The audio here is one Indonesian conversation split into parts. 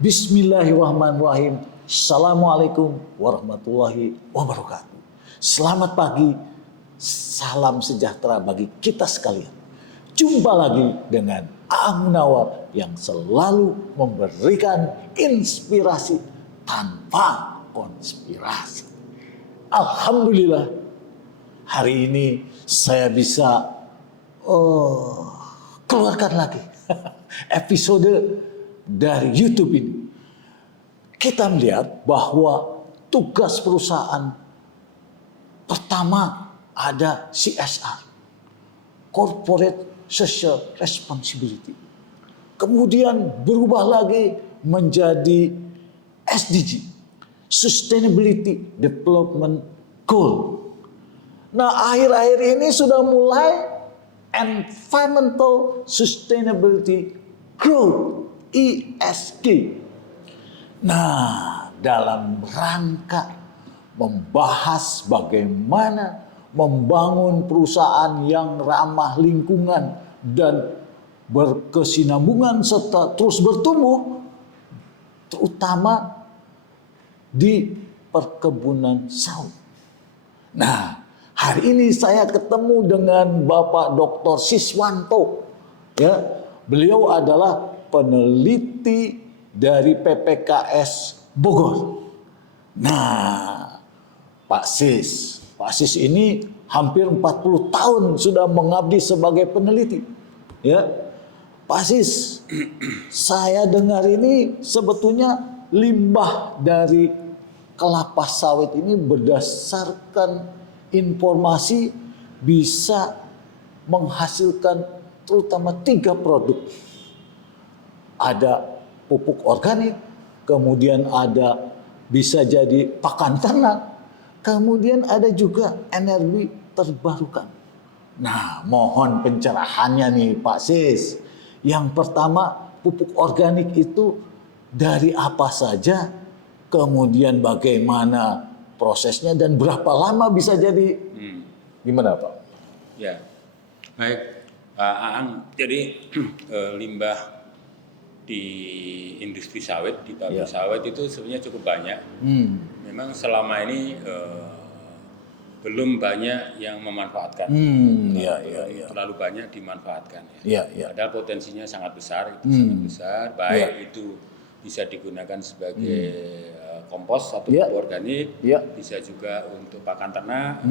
Bismillahirrahmanirrahim. Assalamualaikum warahmatullahi wabarakatuh. Selamat pagi, salam sejahtera bagi kita sekalian. Jumpa lagi dengan Aang Munawar yang selalu memberikan inspirasi tanpa konspirasi. Alhamdulillah, hari ini saya bisa keluarkan lagi episode dari YouTube ini. Kita melihat bahwa tugas perusahaan pertama ada CSR, Corporate Social Responsibility. Kemudian berubah lagi menjadi SDG, Sustainability Development Goal. Nah, akhir-akhir ini sudah mulai Environmental Sustainability Growth, ESG. Nah, dalam rangka membahas bagaimana membangun perusahaan yang ramah lingkungan dan berkesinambungan serta terus bertumbuh, terutama di perkebunan sawit. Nah, hari ini saya ketemu dengan Bapak Dr. Siswanto. Ya, beliau adalah peneliti dari PPKS Bogor. Nah, Pak Sis ini hampir 40 tahun sudah mengabdi sebagai peneliti. Ya, Pak Sis, saya dengar ini sebetulnya limbah dari kelapa sawit ini berdasarkan informasi bisa menghasilkan terutama 3 produk. Ada pupuk organik, kemudian ada bisa jadi pakan ternak, kemudian ada juga energi terbarukan. Nah, mohon pencerahannya nih Pak Sis. Yang pertama, pupuk organik itu dari apa saja, kemudian bagaimana prosesnya dan berapa lama bisa jadi? Gimana Pak? Ya, baik Pak Aang. Jadi limbah di industri sawit, di pabrik sawit itu sebenarnya cukup banyak. Memang selama ini belum banyak yang memanfaatkan. Terlalu banyak dimanfaatkan. Padahal potensinya sangat besar, sangat besar. Baik itu bisa digunakan sebagai kompos atau pupuk organik, bisa juga untuk pakan ternak,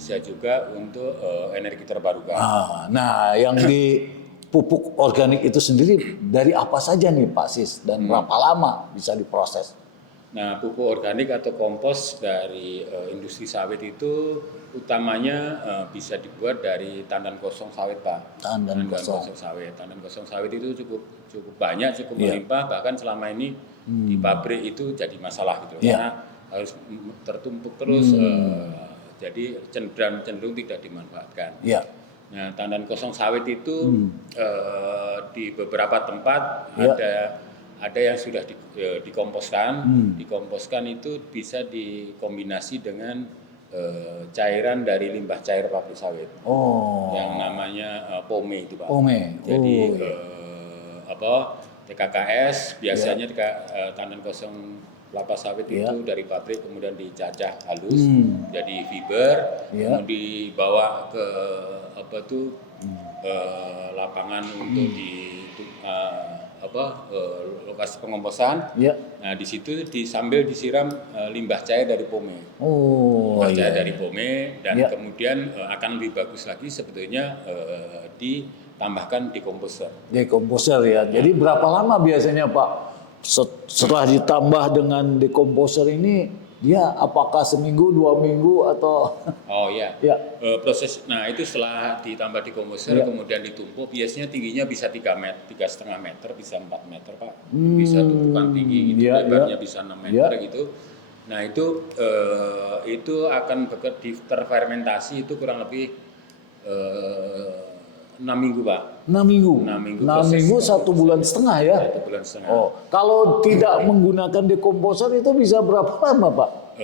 bisa juga untuk energi terbarukan. Nah, yang di pupuk organik itu sendiri dari apa saja nih Pak Sis dan berapa lama bisa diproses? Nah, pupuk organik atau kompos dari industri sawit itu utamanya bisa dibuat dari tandan kosong sawit, Pak. Tandan kosong sawit. Tandan kosong sawit itu cukup banyak, cukup melimpah. Bahkan selama ini di pabrik itu jadi masalah gitu, karena harus tertumpuk terus, jadi cenderung tidak dimanfaatkan. Nah, tandan kosong sawit itu di beberapa tempat ada yang sudah dikomposkan. Dikomposkan itu bisa dikombinasi dengan cairan dari limbah cair pabrik sawit. Yang namanya POME itu Pak. Jadi TKKS biasanya tandan kosong kelapa sawit itu dari pabrik kemudian dicacah halus jadi fiber, kemudian dibawa ke lapangan untuk lokasi pengomposan. Nah, di situ sambil disiram limbah cair dari POME. Cair dari POME dan kemudian akan lebih bagus lagi sebetulnya ditambahkan dekomposer. Ya. Jadi berapa lama biasanya Pak setelah ditambah dengan dekomposer ini, dia apakah seminggu, 2 minggu atau? Proses. Nah, itu setelah ditambah dekomposer kemudian ditumpuk, biasanya tingginya bisa 3,5 meter, bisa 4 meter Pak. Bisa tumpukan tinggi gitu, lebarnya bisa 6 meter gitu. Nah, itu akan terfermentasi itu kurang lebih 6 minggu Pak. 6 minggu. 6 minggu 1,5 bulan ya. 1 bulan setengah. Kalau tidak menggunakan dekomposer itu bisa berapa lama Pak?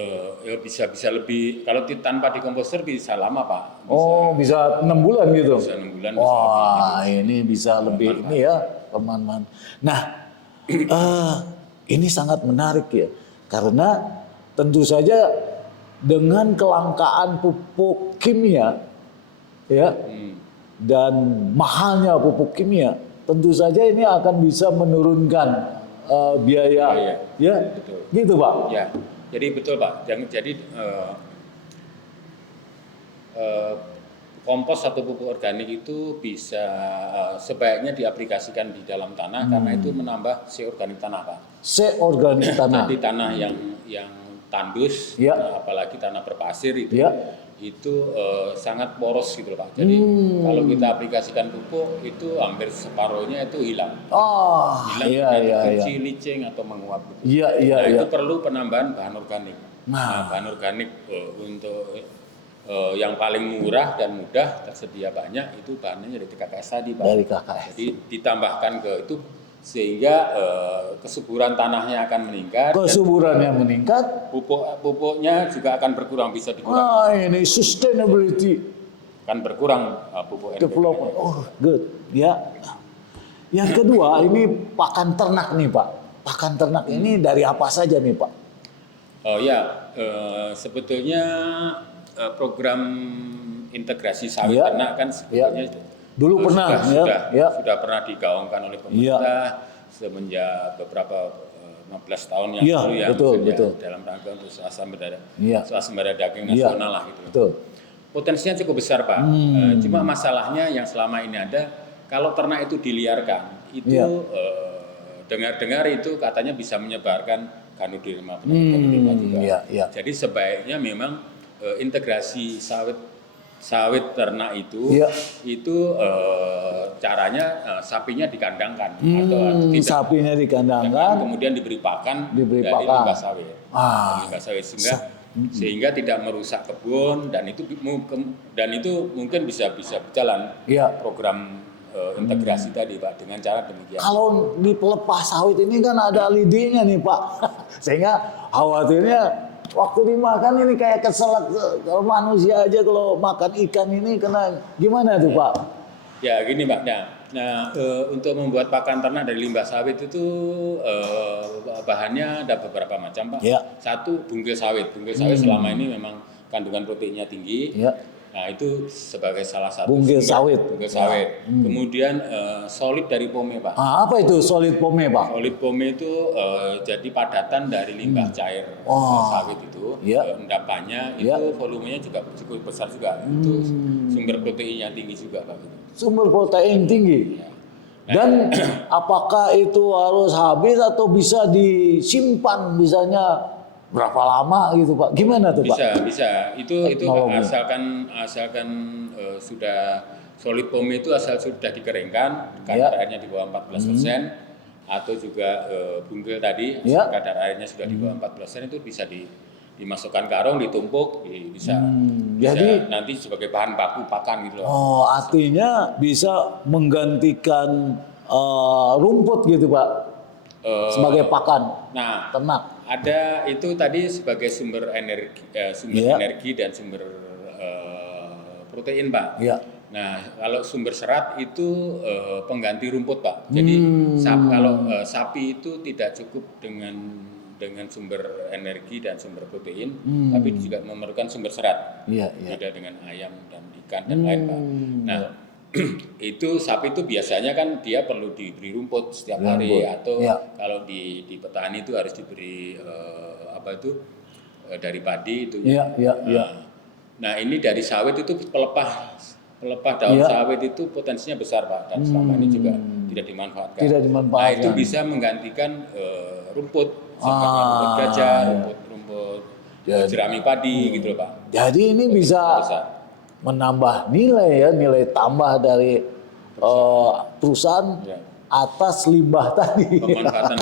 Bisa lebih. Kalau tanpa dekomposer bisa lama Pak. Bisa 6 bulan gitu. Bisa 6 bulan. Ini bisa lebih ini ya, teman-teman. Nah, Ini sangat menarik ya, karena tentu saja dengan kelangkaan pupuk kimia ya dan mahalnya pupuk kimia, tentu saja ini akan bisa menurunkan biaya, ya, betul. gitu Pak. Ya, jadi betul Pak. Jadi kompos atau pupuk organik itu bisa sebaiknya diaplikasikan di dalam tanah karena itu menambah si organik tanah Pak. Seorganik tanah. Jadi tanah yang tandus, Ya. apalagi tanah berpasir itu, Ya. itu sangat poros gitu loh Pak. Jadi kalau kita aplikasikan pupuk itu hampir separuhnya itu hilang. Oh, Hilang iya, dengan iya, iya. kecil, licin atau menguap gitu. Iya, iya, Nah, iya. itu perlu penambahan bahan organik. Nah. Bahan organik untuk yang paling murah dan mudah tersedia banyak itu bahannya dari KKS tadi Pak. Dari KKS. Jadi ditambahkan ke itu sehingga kesuburan tanahnya akan meningkat dan Kesuburannya meningkat. pupuknya juga akan berkurang, bisa dikurangi. Ah, ini sustainability Kan berkurang pupuk NPK. development. Oh, good. Ya. Yang kedua, ini pakan ternak nih Pak. Pakan ternak ini dari apa saja nih Pak? Oh ya, sebetulnya program integrasi sawit Ya. ternak kan sebetulnya Dulu pernah, sudah pernah digaungkan oleh pemerintah semenjak beberapa 15 tahun yang Ya, lalu ya, betul, mungkin betul. dalam rangka untuk swasembada Ya. daging Iya, nasional lah gitu. betul. Potensinya cukup besar Pak. Cuma masalahnya yang selama ini ada, kalau ternak itu diliarkan, itu Iya. dengar-dengar itu katanya bisa menyebarkan ganoderma, penyakit ganoderma juga. Iya, iya. Jadi sebaiknya memang integrasi sawit ternak itu Iya. caranya sapinya dikandangkan atau tidak, Sapinya dikandangkan. kemudian diberi pakan Diberi dari pakan. limbah sawit. Ah. Limbah sawit sehingga tidak merusak kebun dan itu mungkin bisa berjalan Iya. program integrasi tadi Pak dengan cara demikian. Kalau di pelepah sawit ini kan ada lidinya nih Pak, sehingga khawatirnya waktu dimakan ini kayak keselak. Kalau manusia aja kalau makan ikan ini kena gimana tuh Pak? Ya gini Pak, nah untuk membuat pakan ternak dari limbah sawit itu bahannya ada beberapa macam Pak. Ya. Satu bungkil sawit. Bungkil sawit selama ini memang kandungan proteinnya tinggi. Ya. Nah itu sebagai salah satu Bungkil sawit. Bungkil sawit. Kemudian solid dari pome Pak. Ah, apa itu solid pome Pak? Solid pome itu jadi padatan dari limbah cair sawit itu. Ya. Endapannya itu Ya. volumenya juga cukup besar juga. Itu sumber proteinnya tinggi juga Pak. Sumber protein tinggi. Ya. Dan apakah itu harus habis atau bisa disimpan misalnya berapa lama gitu Pak? Gimana tuh Pak? Bisa. Itu Teknologi. asalkan sudah solid pome itu asal sudah dikeringkan, kadar airnya di bawah 14%, atau juga bungkil tadi, Ya. kadar airnya sudah di bawah 14% itu bisa dimasukkan karung, ditumpuk, bisa Jadi nanti sebagai bahan baku pakan gitu loh. oh, artinya bisa menggantikan rumput gitu Pak sebagai pakan Nah, ternak. ada itu tadi sebagai sumber energi, Ya. energi dan sumber protein, Pak. Ya. Nah, kalau sumber serat itu pengganti rumput, Pak. Jadi kalau sapi itu tidak cukup dengan sumber energi dan sumber protein, tapi juga memerlukan sumber serat. Iya, iya. Beda dengan ayam dan ikan dan lain, Pak. Nah, itu sapi itu biasanya kan dia perlu diberi rumput setiap hari atau kalau di petani itu harus diberi dari padi itu. Iya, iya, iya. Nah, ini dari sawit itu pelepah daun sawit itu potensinya besar Pak dan selama ini juga tidak dimanfaatkan. Tidak dimanfaatkan. Nah, itu bisa menggantikan rumput, seperti rumput gajah, rumput jerami padi gitu loh Pak. Jadi ini bisa menambah nilai tambah dari perusahaan atas limbah tadi.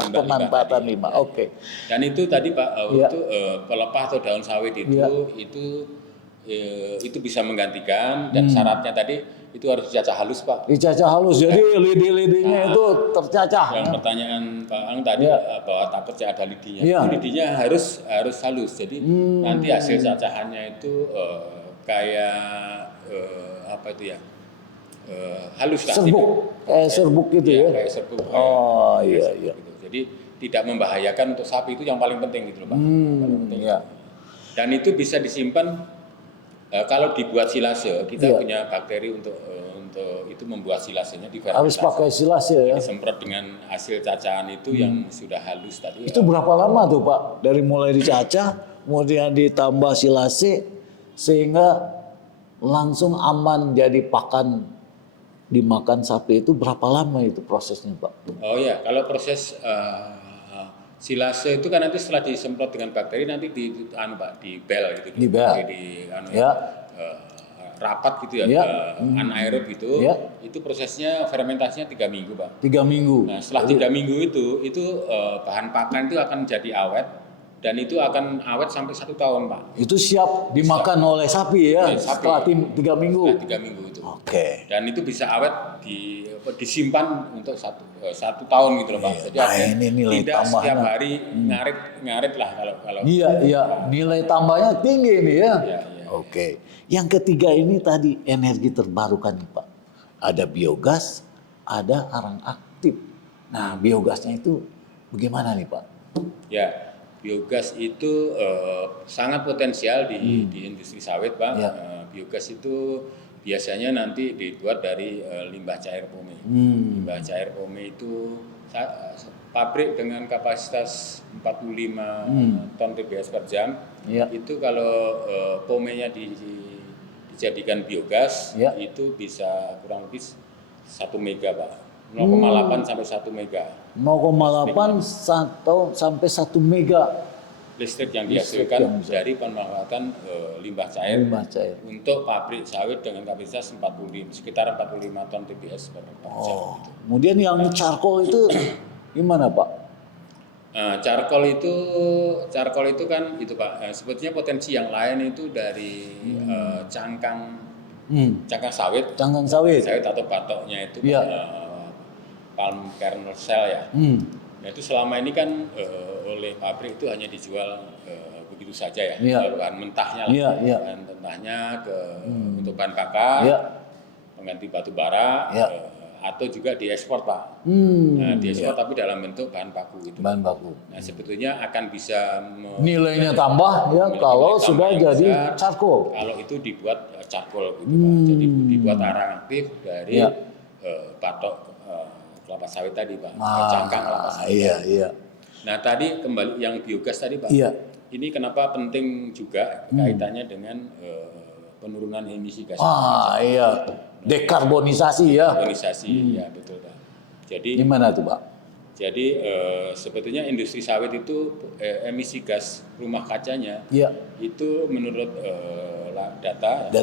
Pemanfaatan limbah. Oke. Dan itu tadi Pak untuk pelepah atau daun sawit itu bisa menggantikan dan syaratnya tadi itu harus dicacah halus Pak. Dicacah halus. Jadi lidi-lidinya itu tercacah. Yang pertanyaan Pak Ang tadi bahwa takutnya ada lidinya. Iya. Itu lidinya harus halus. Jadi nanti hasil cacahannya itu kayak halus lah. Serbuk. Serbuk gitu ya. Kayak serbuk. Oh iya iya. Gitu. Jadi tidak membahayakan untuk sapi, itu yang paling penting gitu loh Pak. Paling penting. Ya. Dan itu bisa disimpan kalau dibuat silase, kita Iya. punya bakteri untuk itu membuat silasenya di Harus pakai silase ya. disemprot dengan hasil cacahan itu yang sudah halus tadi. Itu berapa lama tuh Pak? Dari mulai dicacah, kemudian ditambah silase, sehingga langsung aman jadi pakan dimakan sapi, itu berapa lama itu prosesnya Pak? Oh ya, kalau proses silase itu kan nanti setelah disemprot dengan bakteri nanti di Pak, di bel gitu. Di bel. Ya. Rapat gitu ya, Ya. anaerob gitu. Ya. Itu prosesnya fermentasinya 3 minggu Pak. 3 minggu. Nah setelah 3 minggu itu bahan pakan itu akan jadi awet dan itu akan awet sampai 1 tahun Pak. Itu siap dimakan oleh sapi ya, Oleh sapi. setelah 3 minggu. Setelah 3 minggu itu. Oke. Dan itu bisa awet disimpan untuk satu tahun gitu loh Pak. Jadi Nah, artinya ini nilai tidak tambahnya. setiap hari ngarit lah kalau. Iya, nilai tambahnya tinggi nih ya. Iya. Oke. Yang ketiga ini tadi energi terbarukan nih Pak. Ada biogas, ada arang aktif. Nah, biogasnya itu bagaimana nih Pak? Ya, biogas itu sangat potensial di industri sawit Pak. Ya. Biogas itu biasanya nanti dibuat dari limbah cair pome. Limbah cair pome itu pabrik dengan kapasitas 45 ton TBS per jam. Ya. Itu kalau pomenya dijadikan biogas, Ya. itu bisa kurang lebih 1 mega Pak. 0,8 sampai 1 mega 0,8 sampai 1 mega listrik yang Listrik dihasilkan yang bisa. dari pemanfaatan limbah cair limbah cair. untuk pabrik sawit dengan kapasitas sekitar 45 ton TBS per jam. Oh, kemudian yang charcoal itu gimana Pak? Nah, charcoal itu kan itu Pak. Sebetulnya potensi yang lain itu dari cangkang sawit, Cangkang sawit. atau batoknya itu Iya. palm kernel shell ya. Nah, itu selama ini kan oleh pabrik itu hanya dijual begitu saja ya, Iya. bahan mentahnya lah, Iya. bahan mentahnya untuk bahan bakar, Iya. pengganti batu bara, Iya. atau juga diekspor Pak. Nah, diekspor tapi dalam bentuk bahan baku gitu. Bahan baku. Nah, sebetulnya akan bisa Nilainya tambah ya kalau nilai sudah tambah yang jadi besar charcoal. Kalau itu dibuat charcoal gitu Pak. Jadi dibuat arang aktif dari Iya. batok kelapa sawit tadi Pak, Ah, cangkang kelapa sawit. iya. Nah tadi kembali yang biogas tadi Pak. Iya. Ini kenapa penting juga kaitannya dengan penurunan emisi gas Iya. Dekarbonisasi ya. organisasi ya betul Pak. Jadi Gimana tuh Pak? Jadi sebetulnya industri sawit itu emisi gas rumah kacanya Iya. itu menurut data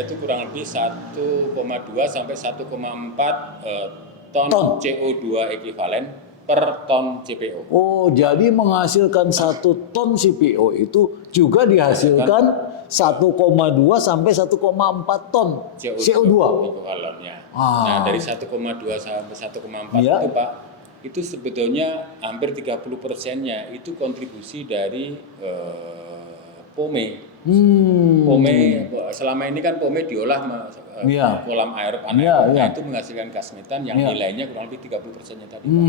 itu kurang lebih 1,2 sampai 1,4 ton CO2 ekuivalen per ton CPO. Oh, jadi menghasilkan 1 ton CPO itu juga dihasilkan 1,2 sampai 1,4 ton CO2. ekuivalennya. Nah, dari 1,2 sampai 1,4 Iya. itu Pak, itu sebetulnya hampir 30%-nya itu kontribusi dari pome. Pome selama ini kan pome diolah Iya. kolam aerob Iya. nah itu menghasilkan gas metan yang Iya. nilainya kurang lebih 30%-nya tadi Pak.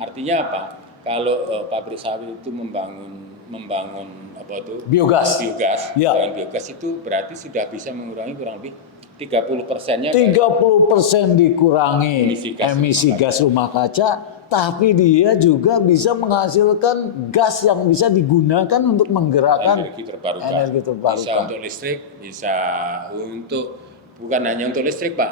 Artinya apa? Kalau pabrik sawit itu membangun apa itu Biogas. Iya. dengan biogas itu berarti sudah bisa mengurangi kurang lebih 30%-nya 30% dikurangi Emisi gas rumah kaca, tapi dia juga bisa menghasilkan gas yang bisa digunakan untuk menggerakkan energi terbarukan. energi terbarukan. Bisa untuk listrik, bisa untuk bukan hanya untuk listrik Pak,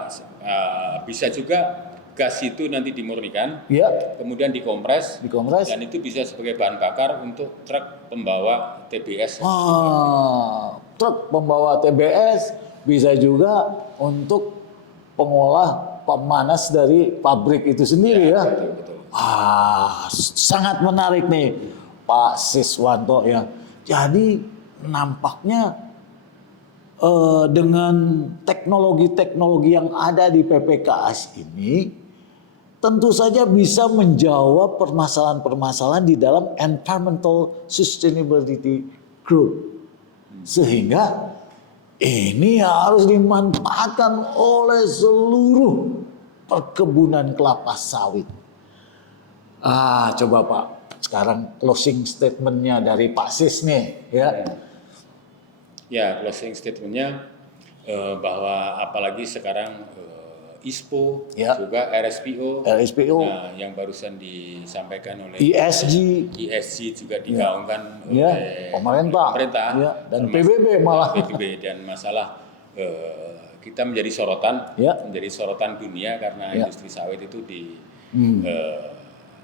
bisa juga gas itu nanti dimurnikan, Iya, kemudian dikompres, dikompres. dan itu bisa sebagai bahan bakar untuk truk pembawa TBS. Truk pembawa TBS bisa juga untuk pengolah pemanas dari pabrik itu sendiri ya. Betul. Sangat menarik nih Pak Siswanto ya. Jadi nampaknya dengan teknologi-teknologi yang ada di PPKS ini tentu saja bisa menjawab permasalahan-permasalahan di dalam Environmental Sustainability Group. Sehingga ini harus dimanfaatkan oleh seluruh perkebunan kelapa sawit. Coba Pak, sekarang closing statementnya dari Pak Sis nih, ya. Ya, closing statementnya bahwa apalagi sekarang ISPO, Ya. juga RSPO, RSPO, nah, yang barusan disampaikan oleh ESG juga digaungkan ya, oleh pemerintah, ya, dan PBB malah. PBB dan masalah kita menjadi sorotan dunia karena Ya. industri sawit itu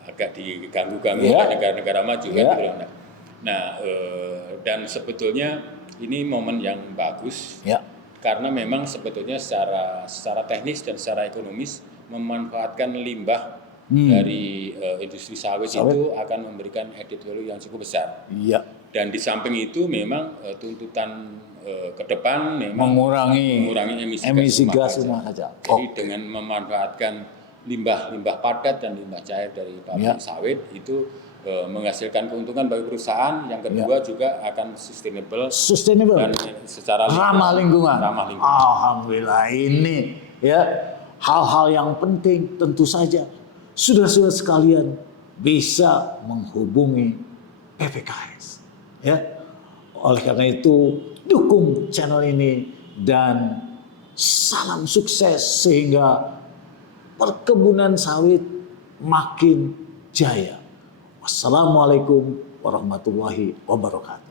agak diganggu-ganggu Ya. oleh negara-negara maju kan Ya. gitu loh. Nah, dan sebetulnya ini momen yang bagus. Ya. Karena memang sebetulnya secara teknis dan secara ekonomis memanfaatkan limbah dari industri sawit itu akan memberikan added value yang cukup besar. Iya. Dan di samping itu memang tuntutan ke depan memang mengurangi emisi gas rumah rumah kaca. Jadi dengan memanfaatkan limbah padat dan limbah cair dari pabrik sawit itu menghasilkan keuntungan bagi perusahaan. Yang kedua juga akan sustainable dan secara ramah lingkungan. Alhamdulillah, ini ya hal-hal yang penting. Tentu saja saudara-saudara sekalian bisa menghubungi PPKS, ya. Oleh karena itu dukung channel ini dan salam sukses sehingga perkebunan sawit makin jaya. Wassalamualaikum warahmatullahi wabarakatuh.